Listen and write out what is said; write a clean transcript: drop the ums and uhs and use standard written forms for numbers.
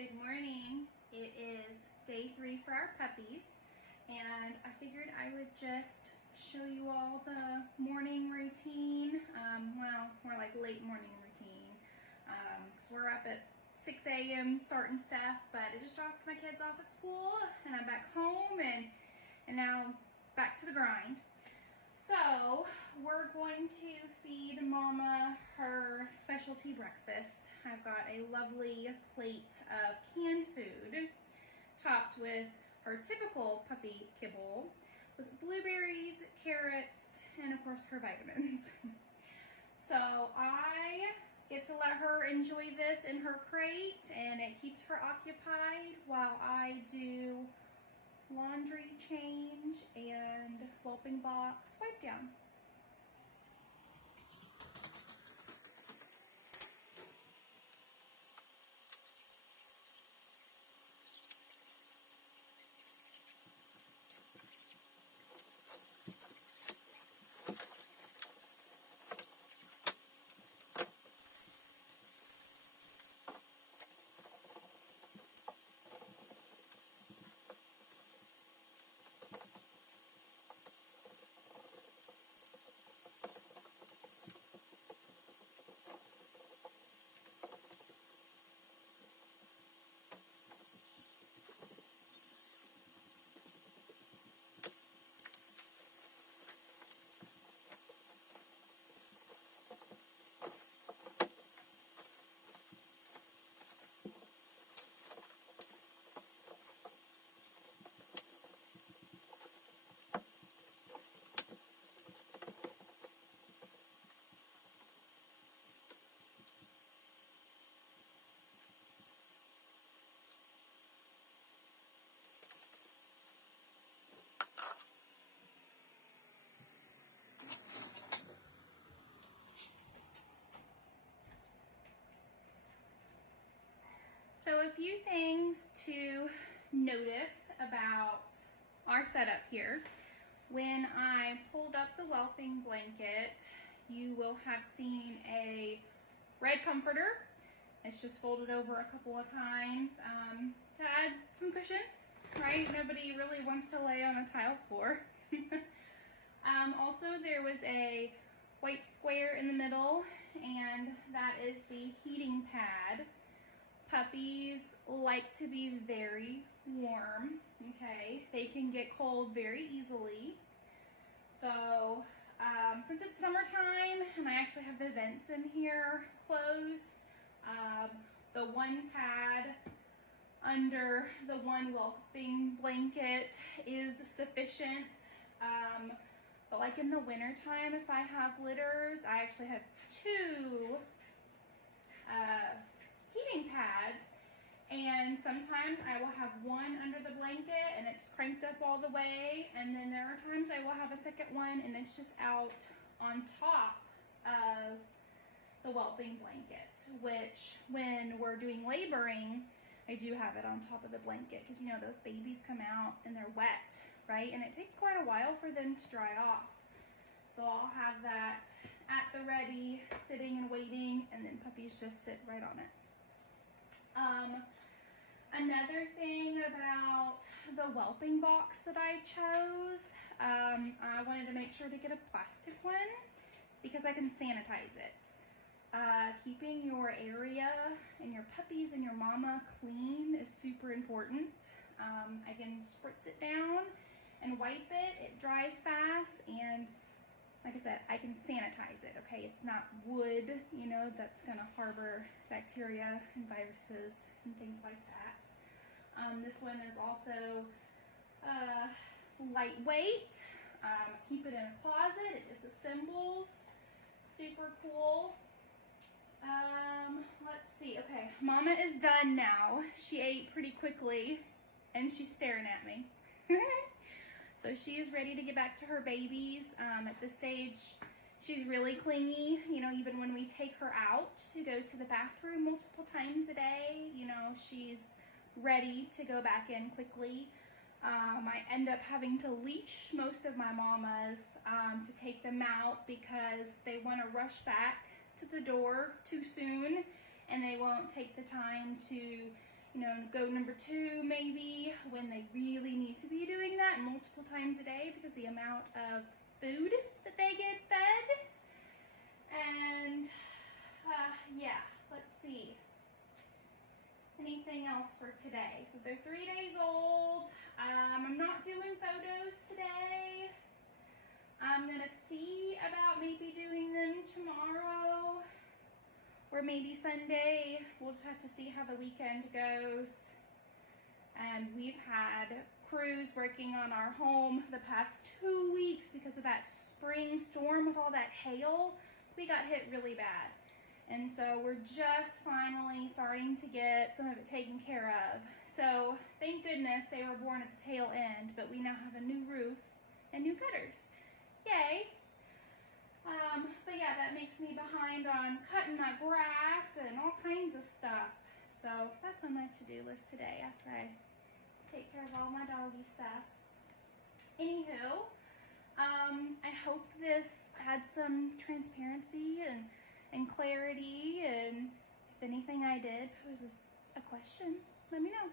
Good morning. It is day 3 for our puppies, and I figured I would just show you all the morning routine. Well, more like late morning routine, because we're up at 6 a.m. starting stuff, but I just dropped my kids off at school, and I'm back home, and now back to the grind. So we're going to feed Mama her specialty breakfast. I've got a lovely plate of canned food topped with her typical puppy kibble with blueberries, carrots, and of course her vitamins. So I get to let her enjoy this in her crate, and it keeps her occupied while I do laundry change and whelping box wipe down. So a few things to notice about our setup here. When I pulled up the whelping blanket, you will have seen a red comforter. It's just folded over a couple of times to add some cushion, right? Nobody really wants to lay on a tile floor. Also, there was a white square in the middle, and that is the heating pad. Puppies like to be very warm, okay? They can get cold very easily. So since it's summertime and I actually have the vents in here closed, the one pad under the one whelping blanket is sufficient. But like in the winter time, if I have litters, I actually have two heating pads, and sometimes I will have one under the blanket and it's cranked up all the way, and then there are times I will have a second one and it's just out on top of the whelping blanket, which when we're doing laboring, I do have it on top of the blanket because, you know, those babies come out and they're wet, right? And it takes quite a while for them to dry off. So I'll have that at the ready, sitting and waiting, and then puppies just sit right on it. Another thing about the whelping box that I chose, I wanted to make sure to get a plastic one because I can sanitize it. Keeping your area and your puppies and your mama clean is super important. I can spritz it down and wipe it. It dries fast, and like I said, I can sanitize it, okay? It's not wood, you know, that's gonna harbor bacteria and viruses and things like that. This one is also lightweight. Keep it in a closet, it disassembles. Super cool. Let's see, okay, Mama is done now. She ate pretty quickly, and she's staring at me. So she is ready to get back to her babies. At this stage, she's really clingy. You know, even when we take her out to go to the bathroom multiple times a day, you know, she's ready to go back in quickly. I end up having to leash most of my mamas to take them out because they want to rush back to the door too soon, and they won't take the time to you know, go number 2 maybe when they really need to be doing that multiple times a day because the amount of food that they get fed. And yeah, let's see. Anything else for today? So they're 3 days old. I'm not doing photos today. I'm gonna see about maybe doing them tomorrow or maybe Sunday. We'll just have to see how the weekend goes. And we've had crews working on our home the past 2 weeks because of that spring storm with all that hail. We got hit really bad. And so we're just finally starting to get some of it taken care of. So thank goodness they were born at the tail end, but we now have a new roof and new gutters. Yay. But yeah, that makes me behind on cutting my grass and all kinds of stuff. So that's on my to-do list today after I take care of all my doggy stuff. Anywho, I hope this had some transparency and clarity, and if anything I did poses a question, let me know.